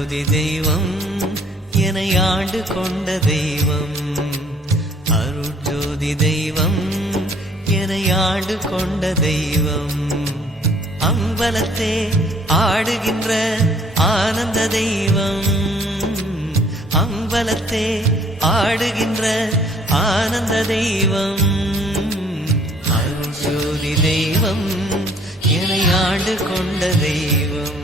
அருட்ஜோதி தெய்வம் என்னை ஆண்டு கொண்ட தெய்வம். அருட்ஜோதி தெய்வம் என்னை ஆண்டு கொண்ட தெய்வம். அம்பலத்தே ஆடுகின்ற ஆனந்த தெய்வம். அம்பலத்தே ஆடுகின்ற ஆனந்த தெய்வம். அருட்ஜோதி தெய்வம் என்னை ஆண்டு கொண்ட தெய்வம்.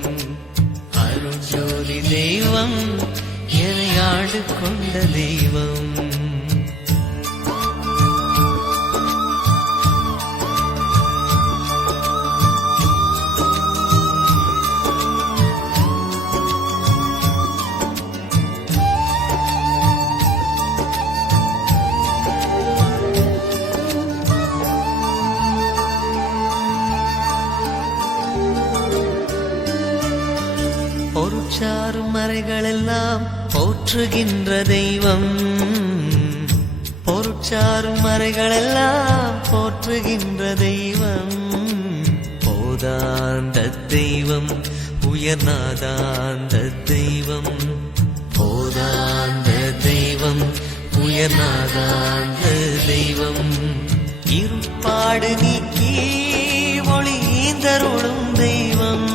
அருட்ஜோதி தெய்வம் என்னை ஆண்டு கொண்ட தெய்வம். பொருட்சாரும் மறைகளெல்லாம் போற்றுகின்ற தெய்வம். பொருட்சாரும் மறைகளெல்லாம் போற்றுகின்ற தெய்வம். போதாந்த தெய்வம் உயர்நாதாந்த தெய்வம். போதாந்த தெய்வம் உயர்நாதாந்த தெய்வம். இருப்பாடு நீக்கி ஒளிந்தருளும் தெய்வம்.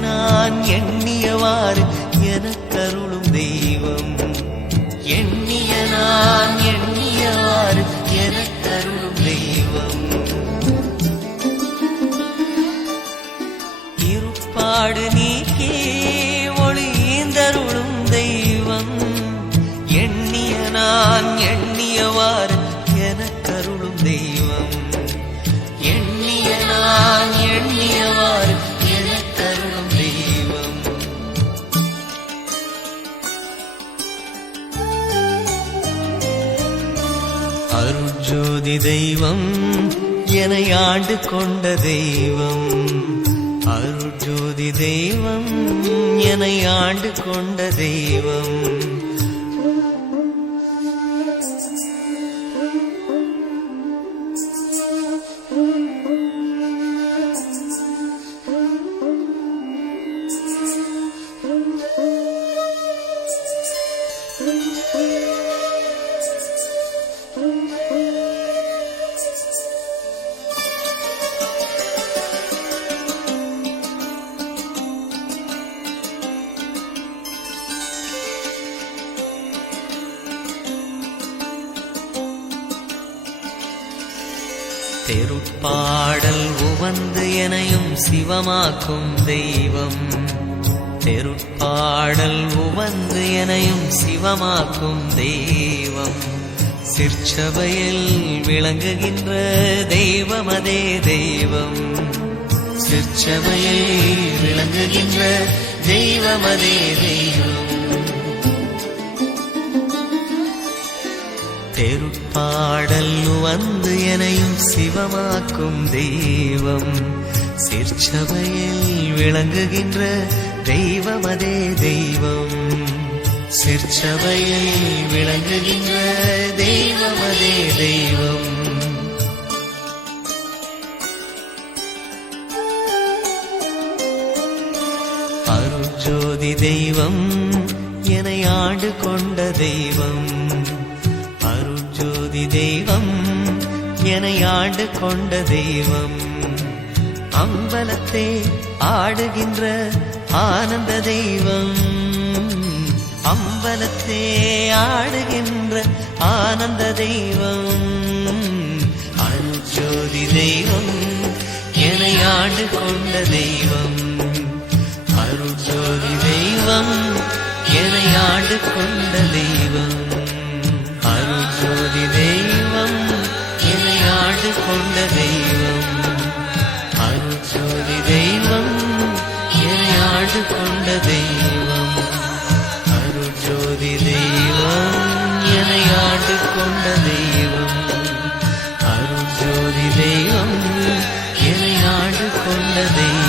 நான் எண்ணியவாறு எனக்கருளும் தெய்வம். எண்ணிய நான் எண்ணியவாறு எனக்கருளும் தெய்வம். இருப்பாடு நீக்கி ஒளிந்தருளும் தெய்வம். எண்ணிய நான் எண்ணியவாறு எனக்கருளும் தெய்வம். எண்ணிய நான் எண்ணியவாறு எனக்கருளும் தெய்வம். அருட்ஜோதி தெய்வம் என்னை ஆண்டு கொண்ட தெய்வம். அருட்ஜோதி தெய்வம் என்னை ஆண்டு கொண்ட தெய்வம். தெருட்பாடல் உவந்து எனையும் சிவமாக்கும் தெய்வம். தெருட்பாடல் உவந்து எனையும் சிவமாக்கும் தெய்வம். சிற்சபையில் விளங்குகின்ற தெய்வம் அதே தெய்வம். சிற்சபையில் விளங்குகின்ற தெய்வம் அதே தெய்வம். தெருட்பாடல் வந்து எனையும் சிவமாக்கும் தெய்வம். சிற்சபையில் விளங்குகின்ற தெய்வம் அதே தெய்வம். சிற்சபையில் விளங்குகின்ற தெய்வம் அதே தெய்வம். அருட்ஜோதி தெய்வம் என்னை ஆண்டு கொண்ட தெய்வம். அருட்ஜோதி தெய்வம் என்னை ஆண்டு கொண்ட தெய்வம். அம்பலத்தே ஆடுகின்ற ஆனந்த தெய்வம். அம்பலத்தே ஆடுகின்ற ஆனந்த தெய்வம். அருட்ஜோதி தெய்வம் என்னை ஆண்டு கொண்ட தெய்வம். அருட்ஜோதி தெய்வம் என்னை ஆண்டு கொண்ட தெய்வம். அருட்ஜோதி தெய்வம் என்னை ஆண்டு கொண்ட தெய்வம். அருட்ஜோதி தெய்வம் என்னை ஆண்டு கொண்ட தெய்வம். அருட்ஜோதி தெய்வம் என்னை ஆண்டு கொண்ட தெய்வம். அருட்ஜோதி தெய்வம் என்னை ஆண்டு கொண்ட தெய்வம்.